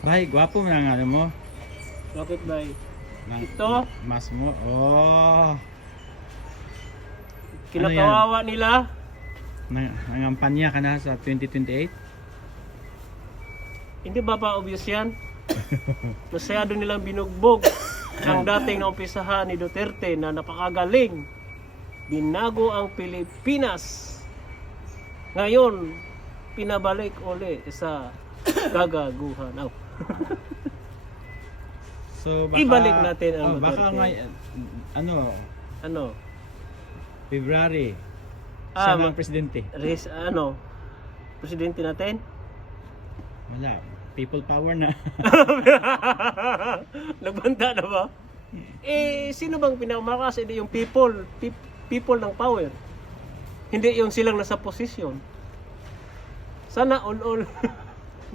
Bay, gwapo mo ng ano mo. Bakit ba? Ng Ito? mas mo. Oh. Kinakawawa nila. Nangampanya ka na sa 2028? Hindi ba obvious yan? Masyado nilang binugbog ang dating naumpisahan ni Duterte na napakagaling. Binago ang Pilipinas. Ngayon, pinabalik uli sa kagaguhan. Oh. So Ibalik natin ang baka Duterte. ngayon Ano? February siya Ah, ng presidente. Presidente natin? Wala. People power na. Nagbanta na ba? Sino bang pinakamakas? Hindi yung people. People ng power. Hindi yung silang nasa posisyon. Sana all.